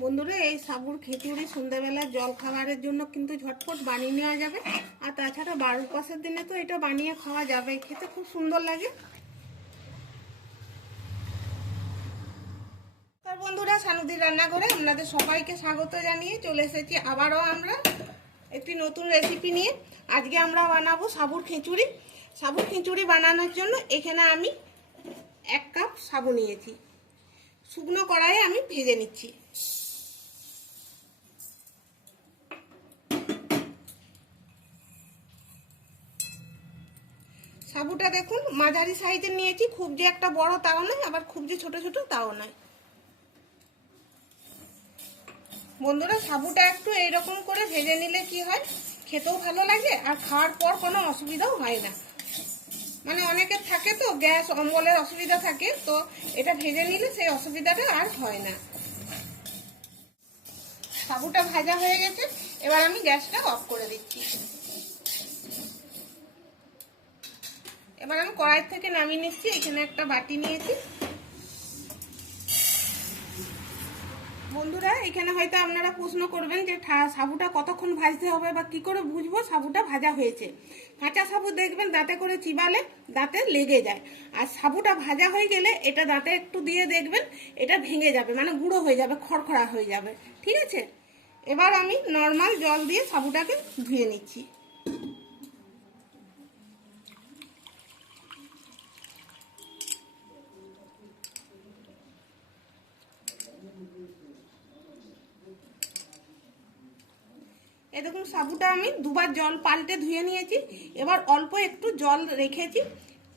বন্ধুরা, এই সাবুর খিচুড়ি সন্ধ্যাবেলা জল খাবারের জন্য কিন্তু ঝটপট বানিয়ে নেওয়া যাবে। আর তাছাড়া বারো পাশের দিনে তো এটা বানিয়ে খাওয়া যাবে। খেতে খুব সুন্দর লাগে। তার বন্ধুরা, সানুদির রান্নাঘরে আপনাদের সবাইকে স্বাগত জানিয়ে চলে এসেছি আবারও আমরা একটি নতুন রেসিপি নিয়ে। আজকে আমরা বানাবো সাবুর খিচুড়ি। সাবুর খিচুড়ি বানানোর জন্য এখানে আমি এক কাপ সাবু নিয়েছি। শুকনো কড়াইয়ে আমি ভেজে নিচ্ছি। সাবুটা দেখুন, মাঝারি সাইজের নিয়েছি, খুব যে একটা বড় তাও নয়, আবার খুব যে ছোট ছোট তাও নয়। বন্ধুরা, সাবুটা একটু এইরকম করে ভেজে নিলে কি হয়? খেতেও ভালো লাগে, আর খাওয়ার পর কোনো অসুবিধাও হয় না। মানে অনেকের থাকে তো, গ্যাস, অম্বলের অসুবিধা থাকে, তো এটা ভেজে নিলে সেই অসুবিধাটা আর হয় না। সাবুটা ভাজা হয়ে গেছে, এবার আমি গ্যাসটা অফ করে দিচ্ছি। এবার আমি কড়াই থেকে নামিয়ে নিচ্ছি, এখানে একটা বাটি নিয়েছি। বন্ধুরা, এখানে হয়তো আপনারা প্রশ্ন করবেন যে সাবুটা কতক্ষণ ভাজতে হবে বা কি করে বুঝব সাবুটা ভাজা হয়েছে? কাঁচা সাবু দেখবেন দাঁতে করে চিবালে দাঁতে লেগে যায়। আর সাবুটা ভাজা হয়ে গেলে এটা দাঁতে একটু দিয়ে দেখবেন এটা ভেঙে যাবে মানে গুঁড়ো হয়ে যাবে, খড়খড়া হয়ে যাবে। ঠিক আছে? এবার আমি নর্মাল জল দিয়ে সাবুটাকে ধুয়ে নিচ্ছি। দেখুন সাবুটা আমি দুবার জল পাল্টে ধুয়ে নিয়েছি। এবার অল্প একটু জল রেখেছি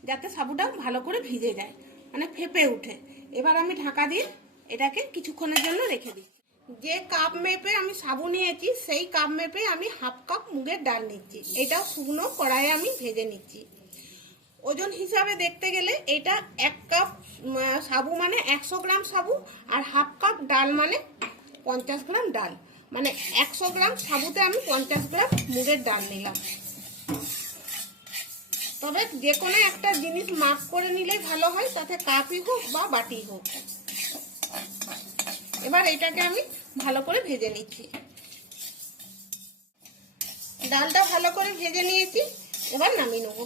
যাতে সাবুটা ভালো করে ভিজে যায় মানে ফেপে উঠে। এবার আমি ঢাকা দিয়ে এটাকে কিছুক্ষণের জন্য রেখে দিই যে কাপ মেপে আমি সাবু নিয়েছি, সেই কাপ মেপে আমি হাফ কাপ মুগের ডাল নিচ্ছি। এটা শুকনো কড়াইয়ে আমি ভেজে নিচ্ছি। ওজন হিসাবে দেখতে গেলে এটা এক কাপ সাবু মানে একশো গ্রাম সাবু আর হাফ কাপ ডাল মানে পঞ্চাশ গ্রাম ডাল। মানে একশো গ্রাম সাবুতে আমি পঞ্চাশ গ্রাম মুগের ডাল নিলাম। তবে যে কোনো একটা জিনিস মাপ করে নিলে ভালো হয়, তাতে কাপই হোক বা বাটি হোক। এবার এটাকে আমি ভালো করে ভেজে নিচ্ছি। ডালটা ভালো করে ভেজে নিয়েছি, এবার নামিয়ে নেব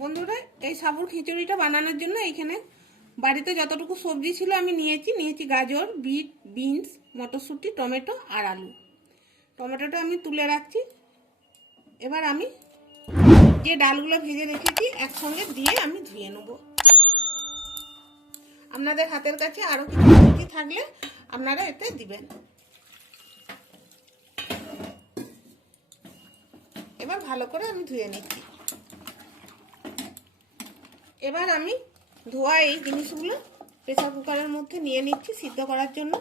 বন্ধুরা এই সাবুর খিচুড়িটা বানানোর জন্য এখানে বাড়িতে যতটুকু সবজি ছিল আমি নিয়েছি। নিয়েছি গাজর, বিট, বিনস, মটরশুঁটি, টমেটো আর আলু। টমেটোটা আমি তুলে রাখছি। এবার আমি যে ডালগুলো ভেজে রেখেছি একসঙ্গে দিয়ে আমি ধুয়ে নেব। আপনাদের হাতের কাছে আরও কিছু সবজি থাকলে আপনারা এতে দিবেন। এবার ভালো করে আমি ধুয়ে নিচ্ছি। এবার আমি ধোয়া এই জিনিসগুলো প্রেসার কুকারের মধ্যে নিয়ে নিচ্ছি সিদ্ধ করার জন্য।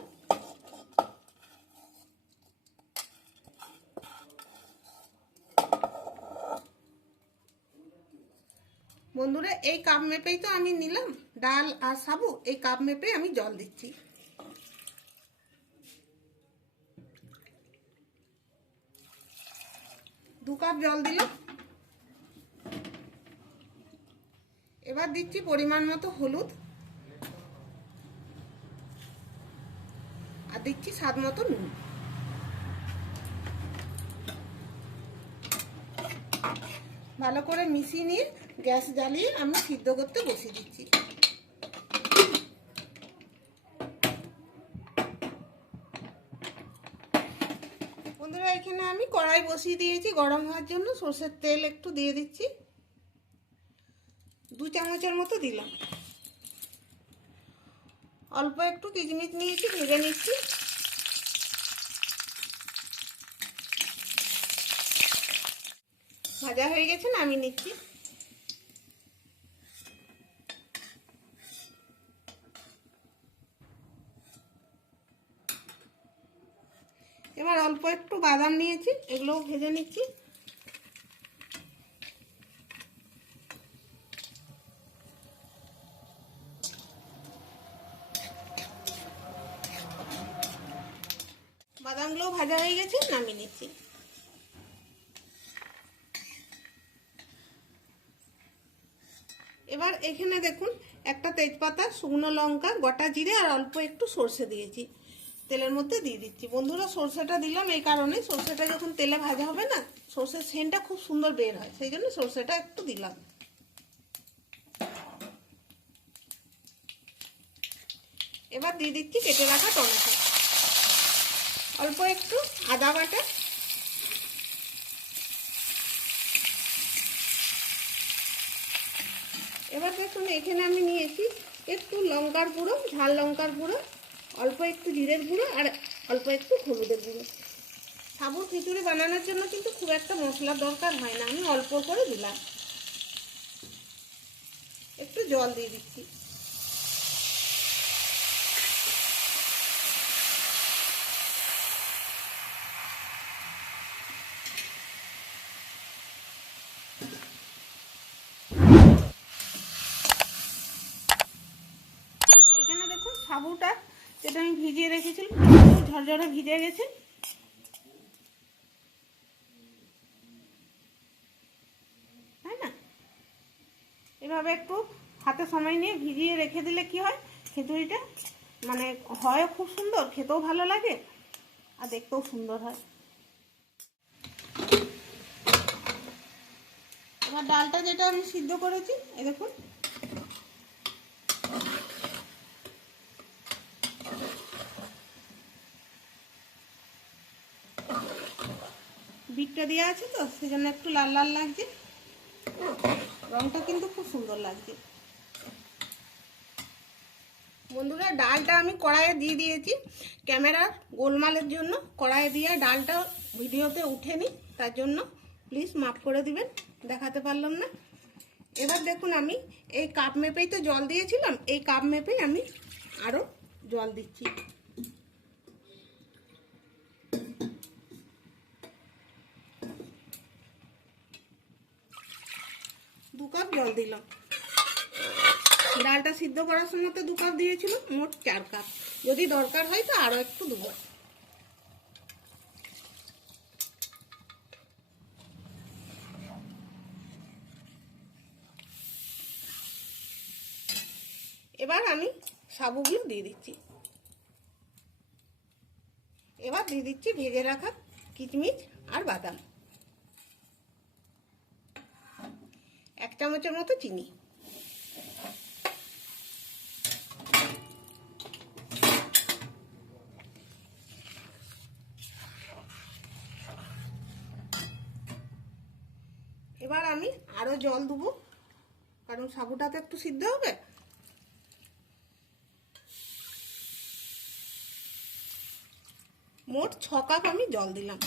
বন্ধুরা, এই কাপ মেপেই তো আমি নিলাম। ডাল আর সাবু, এই কাপ মেপে আমি জল দিচ্ছি। দু কাপ জল দিলাম এবার দিচ্ছি পরিমাণ মতো হলুদ। আর দিচ্ছি স্বাদ মতো নুন। ভালো করে মিশিয়ে নিয়ে গ্যাস জ্বালিয়ে আমি সিদ্ধ করতে বসিয়ে দিচ্ছি। বন্ধুরা, এখানে আমি কড়াই বসিয়ে দিয়েছি। গরম হওয়ার জন্য সর্ষের তেল একটু দিয়ে দিচ্ছি। দু চামচের মতো দিলাম। অল্প একটু কিচমিচ নিয়েছি, ভেজে নিচ্ছি। ভাজা হয়ে গেছে, নামিয়ে নিচ্ছি। এবার অল্প একটু বাদাম নিয়েছি, এগুলোও ভেজে নিচ্ছি। এবার এখানে দেখুন, একটা তেজপাতা, শুকনো লঙ্কা, গোটা জিরে আর অল্প একটু সর্ষে দিয়েছি। তেলের মধ্যে দিয়ে দিচ্ছি। বন্ধুরা, সর্ষেটা দিলাম এই কারণে। সর্ষেটা যখন তেলে ভাজা হবে না, সর্ষের সেনটা খুব সুন্দর বের হয়, সেই জন্য সর্ষেটা একটু দিলাম। এবার দিয়ে দিচ্ছি কেটে রাখা টমেটো। অল্প একটু আদা বাটা এবার দেখুন এখানে আমি নিয়েছি একটু লঙ্কার গুঁড়ো, ঝাল লঙ্কার গুঁড়ো, অল্প একটু জিরের গুঁড়ো আর অল্প একটু হলুদের গুঁড়ো। সাবুর খিচুড়ি বানানোর জন্য কিন্তু খুব একটা মশলার দরকার হয় না, আমি অল্প করে দিলাম। একটু জল দিয়ে দিচ্ছি এখানে দেখুন সাবুটা যেটা আমি ভিজিয়ে রেখেছিলাম ঝরঝরে ভিজে গেছে। তাই না? এভাবে একটু হাতে সময় নিয়ে ভিজিয়ে রেখে দিলে কি হয়? খিচুড়িটা মানে হয় খুব সুন্দর, খেতেও ভালো লাগে আর দেখতেও সুন্দর হয়। এবার ডালটা যেটা আমি সিদ্ধ করেছি এই দেখুন। বিটটা দেওয়া আছে তো, সেজন্য একটু লাল লাল লাগছে। রংটা কিন্তু খুব সুন্দর লাগছে। বন্ধুরা, ডালটা আমি কড়াইয়ে দিয়ে দিয়েছি। ক্যামেরার গোলমালের জন্য কড়াইয়ে দিয়ে ডালটা ভিডিওতে উঠেনি তার জন্য প্লিজ মাফ করে দিবেন, দেখাতে পারলাম না। এবার দেখুন আমি এই কাপ মেপেই তো জল দিয়েছিলাম, এই কাপ মেপেই আমি আরও জল দিচ্ছি। কাপ জল দিলাম। ডালটা সিদ্ধ করার সময় তো দু কাপ দিয়েছিল, মোট চার কাপ। যদি দরকার হয় তো আরও একটু দেবো। এবার আমি সাবুগুলো দিয়ে দিচ্ছি। এবার দিয়ে দিচ্ছি ভেজে রাখা কিচমিচ আর বাদাম। এক চামচের মতো চিনি। এবার আমি আরও জল দেবো, কারণ সাবুটা তো একটু সিদ্ধ হবে। মোট ছ কাপ আমি জল দিলাম।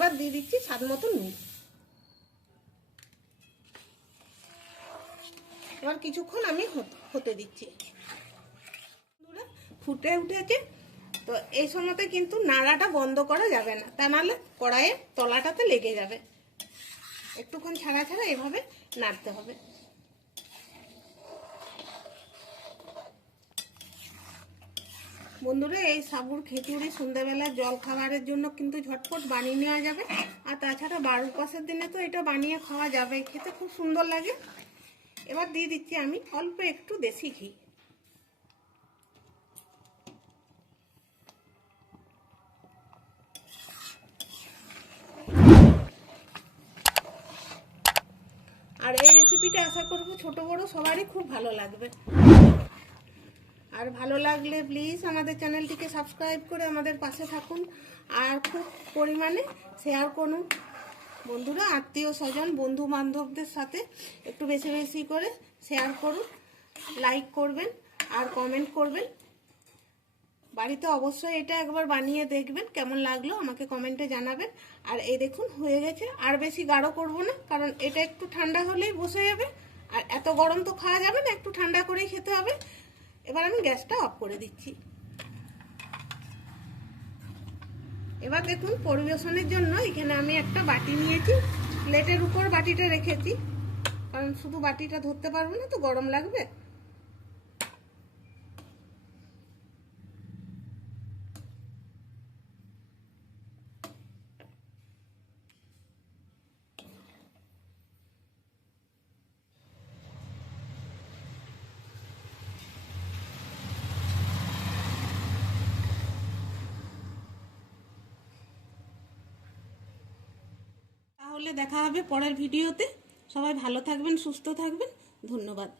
এবার দিয়ে দিচ্ছি স্বাদ মতো নুন। এবার কিছুক্ষণ আমি হতে দিচ্ছি। ফুটে উঠেছে, তো এই সময়তে কিন্তু নাড়াটা বন্ধ করা যাবে না। তা নাহলে কড়াইয়ের তলাটাতে লেগে যাবে। একটুক্ষণ ছাড়া ছাড়া এভাবে নাড়তে হবে। বন্ধুরা, এই সাবুর খিচুড়ি সন্ধ্যাবেলা জল খাবারের জন্য কিন্তু ঝটপট বানিয়ে নেওয়া যাবে। আর তাছাড়া বারো পাশের দিনে তো এটা বানিয়ে খাওয়া যাবে, খেতে খুব সুন্দর লাগে। এবার দিয়ে দিচ্ছি আমি অল্প একটু দেশি ঘি। আর এই রেসিপিটা আশা করব ছোট বড় সবারই খুব ভালো লাগবে। আর ভালো লাগলে প্লিজ আমাদের চ্যানেলটিকে সাবস্ক্রাইব করে আমাদের পাশে থাকুন। আর খুব পরিমাণে শেয়ার করুন। বন্ধুরা, আত্মীয় স্বজন, বন্ধু বান্ধবদের সাথে একটু বেশি বেশি করে শেয়ার করুন লাইক করবেন আর কমেন্ট করবেন। বাড়িতে অবশ্যই এটা একবার বানিয়ে দেখবেন, কেমন লাগল আমাকে কমেন্টে জানাবেন। আর এই দেখুন, হয়ে গেছে। আর বেশি গাঢ় করব না, কারণ এটা একটু ঠান্ডা হলেই বসে যাবে। আর এত গরম তো খাওয়া যাবে না, একটু ঠান্ডা করেই খেতে হবে। এবার আমি গ্যাসটা অফ করে দিচ্ছি। এবার দেখুন, পরিবেশনের জন্য এখানে আমি একটা বাটি নিয়েছি। প্লেটের উপর বাটিটা রেখেছি। কারণ শুধু বাটিটা ধরতে পারব না, তো গরম লাগবে। তাহলে দেখা হবে পরের ভিডিওতে। সবাই ভালো থাকবেন সুস্থ থাকবেন। ধন্যবাদ।